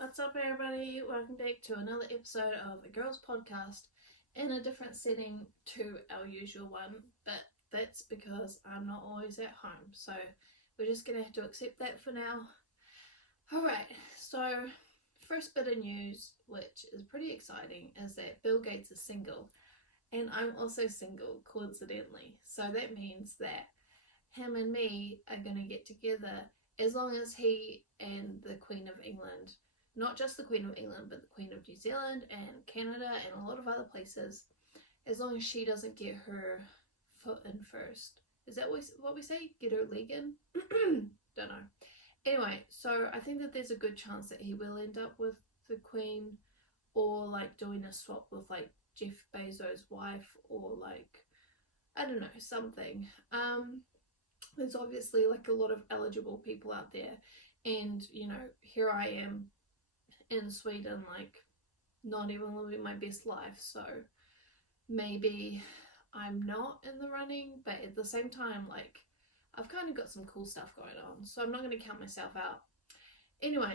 What's up, everybody? Welcome back to another episode of the Girls Podcast in a different setting to our usual one, but that's because I'm not always at home, so we're just gonna have to accept that for now. Alright, so first bit of news, which is pretty exciting, is that Bill Gates is single, and I'm also single, coincidentally. So that means that him and me are gonna get together as long as he and the Queen of England, not just the Queen of England, but the Queen of New Zealand and Canada and a lot of other places, as long as she doesn't get her foot in first. Is that what we say? Get her leg in? Don't know. Anyway, so I think that there's a good chance that he will end up with the Queen, or like doing a swap with like Jeff Bezos' wife, or like, I don't know, something. There's obviously like a lot of eligible people out there, and you know, here I am in Sweden, like not even living my best life, so maybe I'm not in the running, but at the same time, like, I've kind of got some cool stuff going on, so I'm not going to count myself out. Anyway,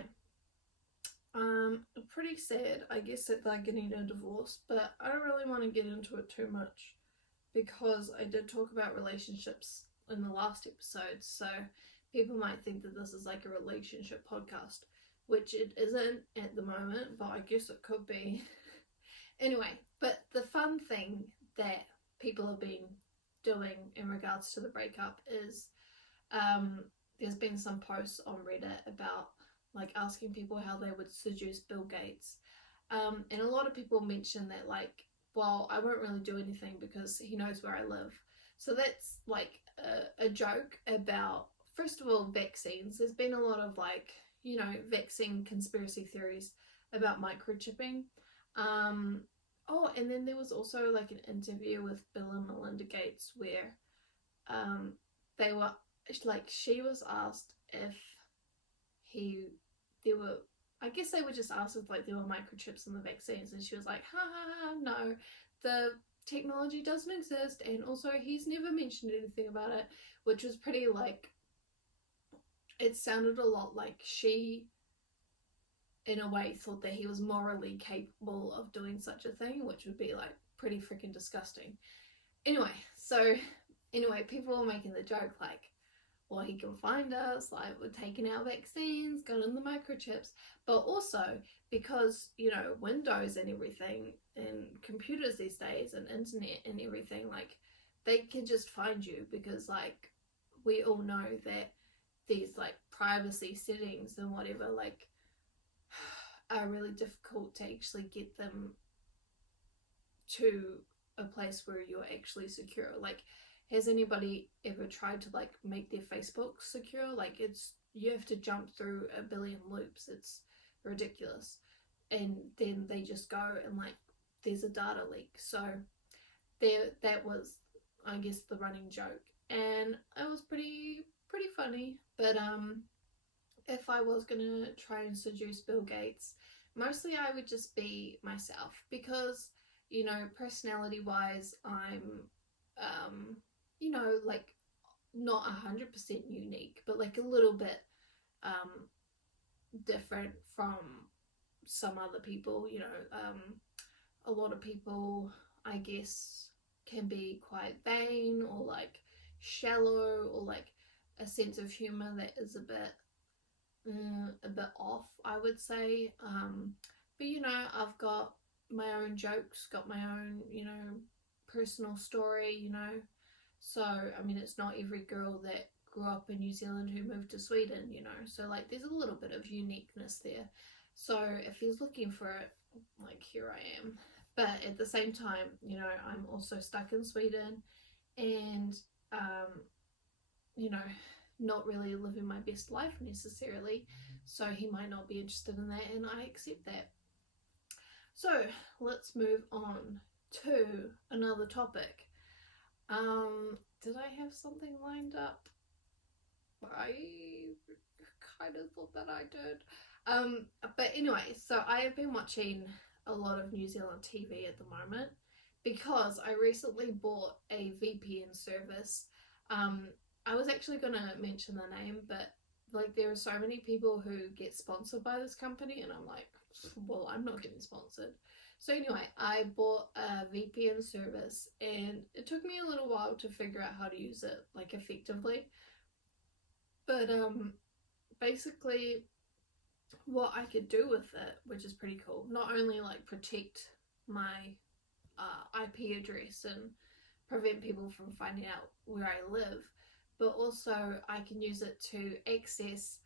pretty sad, I guess, that they're getting a divorce, but I don't really want to get into it too much because I did talk about relationships in the last episode, so people might think that this is like a relationship podcast, which it isn't at the moment, but I guess it could be. Anyway, but the fun thing that people have been doing in regards to the breakup is there's been some posts on Reddit about like asking people how they would seduce Bill Gates, and a lot of people mention that, like, well, I won't really do anything because he knows where I live. So that's like a joke about, first of all, vaccines. There's been a lot of, like, you know, vaccine conspiracy theories about microchipping. Oh, and then there was also like an interview with Bill and Melinda Gates where they were like, she was asked if there were, I guess they were just asked if like there were microchips in the vaccines, and she was like, ha ha ha, no, the technology doesn't exist, and also he's never mentioned anything about it, which was pretty, like, it sounded a lot like she in a way thought that he was morally capable of doing such a thing, which would be like pretty freaking disgusting. Anyway, people were making the joke like, well, he can find us, like, we're taking our vaccines, got in the microchips, but also because, you know, Windows and everything, and computers these days, and internet and everything, like, they can just find you, because, like, we all know that these, like, privacy settings and whatever, like, are really difficult to actually get them to a place where you're actually secure. Like, has anybody ever tried to like make their Facebook secure? Like, you have to jump through a billion loops. It's ridiculous. And then they just go and like, there's a data leak. So that was, I guess, the running joke. And it was pretty funny. But if I was gonna try and seduce Bill Gates, mostly I would just be myself, because, you know, personality wise, I'm you know, like, not 100% unique, but like a little bit different from some other people. You know, a lot of people, I guess, can be quite vain, or like shallow, or like a sense of humor that is a bit off, I would say. But you know, I've got my own jokes, got my own, you know, personal story, you know. So, I mean, it's not every girl that grew up in New Zealand who moved to Sweden, you know. So, like, there's a little bit of uniqueness there. So, if he's looking for it, like, here I am. But at the same time, you know, I'm also stuck in Sweden, and, you know, not really living my best life necessarily. So, he might not be interested in that, and I accept that. So, let's move on to another topic. Did I have something lined up? I kind of thought that I did. But anyway, so I have been watching a lot of New Zealand TV at the moment because I recently bought a VPN service. I was actually going to mention the name, but like there are so many people who get sponsored by this company, and I'm like, well, I'm not getting sponsored. So anyway, I bought a VPN service, and it took me a little while to figure out how to use it like effectively. But basically what I could do with it, which is pretty cool, not only like protect my IP address and prevent people from finding out where I live, but also I can use it to access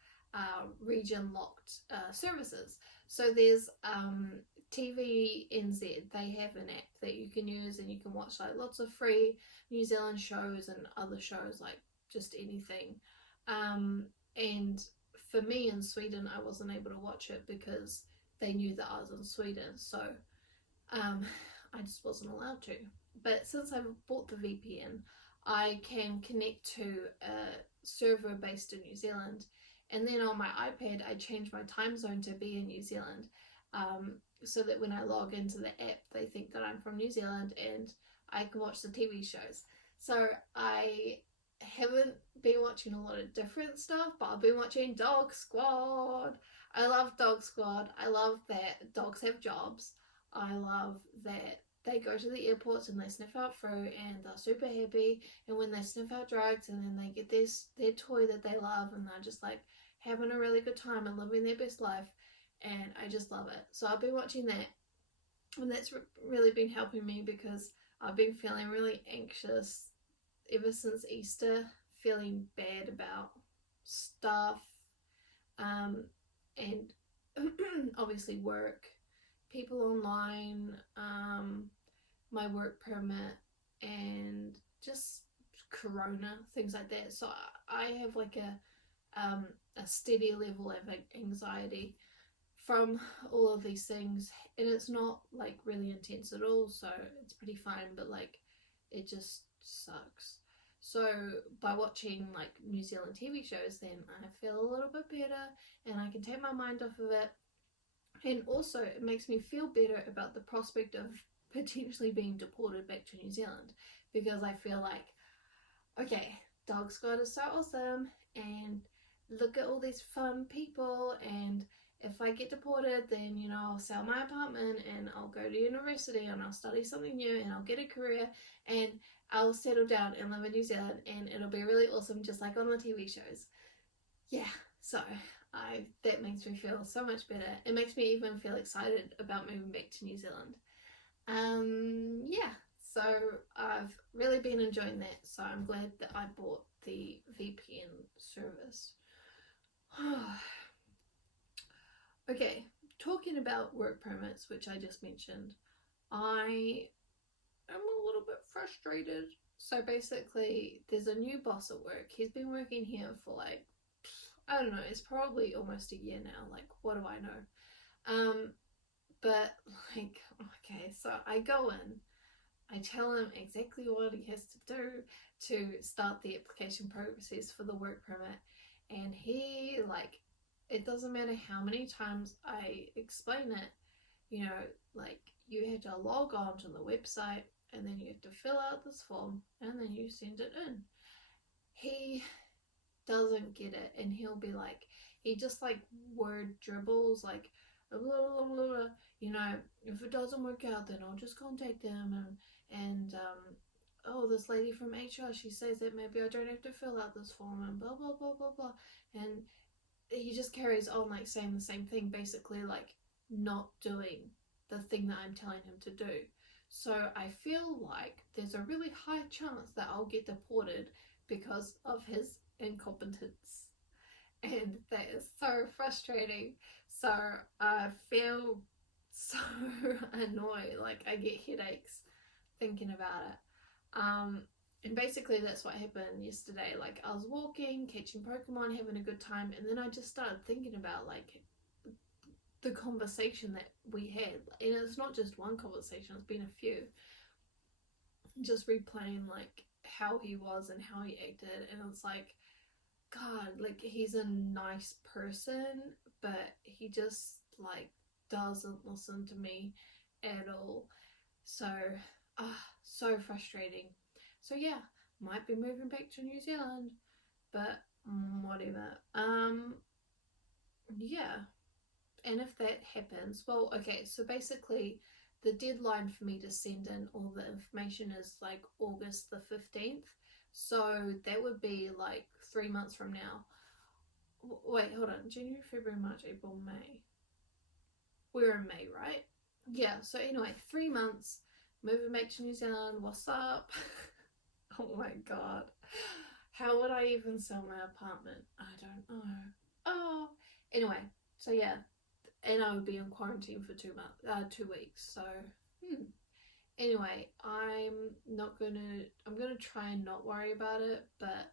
region locked services. So there's TV NZ, they have an app that you can use, and you can watch like lots of free New Zealand shows and other shows, like just anything. And for me in Sweden, I wasn't able to watch it because they knew that I was in Sweden, so I just wasn't allowed to. But since I've bought the VPN, I can connect to a server based in New Zealand, and then on my iPad, I change my time zone to be in New Zealand, so that when I log into the app, they think that I'm from New Zealand and I can watch the TV shows. So I haven't been watching a lot of different stuff, but I've been watching Dog Squad. I love Dog Squad. I love that dogs have jobs. I love that they go to the airports and they sniff out fruit and they're super happy, and when they sniff out drugs and then they get their toy that they love, and they're just like having a really good time and living their best life, and I just love it. So I've been watching that, and that's really been helping me because I've been feeling really anxious ever since Easter, feeling bad about stuff, and obviously work, people online, my work permit, and just corona, things like that. So I have like a steady level of anxiety from all of these things, and it's not like really intense at all, so it's pretty fine, but like it just sucks. So by watching like New Zealand TV shows, then I feel a little bit better and I can take my mind off of it. And also it makes me feel better about the prospect of potentially being deported back to New Zealand, because I feel like, okay, Dog Squad is so awesome, and look at all these fun people, and if I get deported, then, you know, I'll sell my apartment and I'll go to university and I'll study something new and I'll get a career and I'll settle down and live in New Zealand, and it'll be really awesome, just like on the TV shows. Yeah, so that makes me feel so much better. It makes me even feel excited about moving back to New Zealand. Yeah, so I've really been enjoying that, so I'm glad that I bought the VPN service. Okay, talking about work permits, which I just mentioned, I am a little bit frustrated. So basically, there's a new boss at work. He's been working here for like, I don't know, it's probably almost a year now. Like, what do I know? But like, okay, so I go in, I tell him exactly what he has to do to start the application process for the work permit, and he, like, it doesn't matter how many times I explain it, you know, like, you have to log on to the website and then you have to fill out this form and then you send it in. He doesn't get it, and he'll be like, he just like word dribbles, like blah, blah, blah, blah. You know, if it doesn't work out, then I'll just contact them, and oh, this lady from HR, she says that maybe I don't have to fill out this form, and blah blah blah blah blah. And he just carries on like saying the same thing, basically like not doing the thing that I'm telling him to do. So I feel like there's a really high chance that I'll get deported because of his incompetence, and that is so frustrating. So I feel so annoyed, like I get headaches thinking about it. And basically that's what happened yesterday. Like, I was walking, catching Pokemon, having a good time, and then I just started thinking about like the conversation that we had, and it's not just one conversation, it's been a few, just replaying like how he was and how he acted, and it's like, God, like, he's a nice person, but he just like doesn't listen to me at all. So so frustrating. So yeah, might be moving back to New Zealand, but Whatever. Yeah. And if that happens, well, okay, so basically the deadline for me to send in all the information is like August the 15th. So that would be like 3 months from now. Wait, hold on. January, February, March, April, May. We're in May, right? Yeah, so anyway, 3 months, moving back to New Zealand. What's up? Oh my god. How would I even sell my apartment? I don't know. Oh, anyway, so yeah, and I would be in quarantine for 2 months, 2 weeks. So, anyway, I'm gonna try and not worry about it, but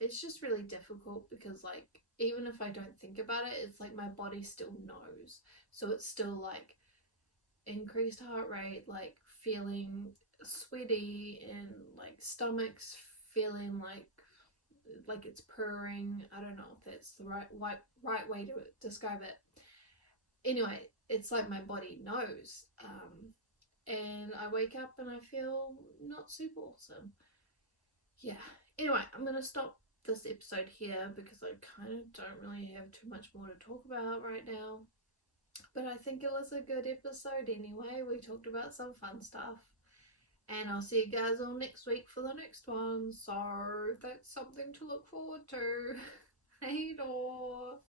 it's just really difficult because, like, even if I don't think about it, it's like my body still knows. So it's still like increased heart rate, like feeling sweaty, and like stomach's feeling like it's purring. I don't know if that's the right way to describe it. Anyway, it's like my body knows. And I wake up and I feel not super awesome. Yeah. Anyway, I'm gonna stop this episode here because I kind of don't really have too much more to talk about right now. But I think it was a good episode anyway. We talked about some fun stuff. And I'll see you guys all next week for the next one. So that's something to look forward to. Hey, door.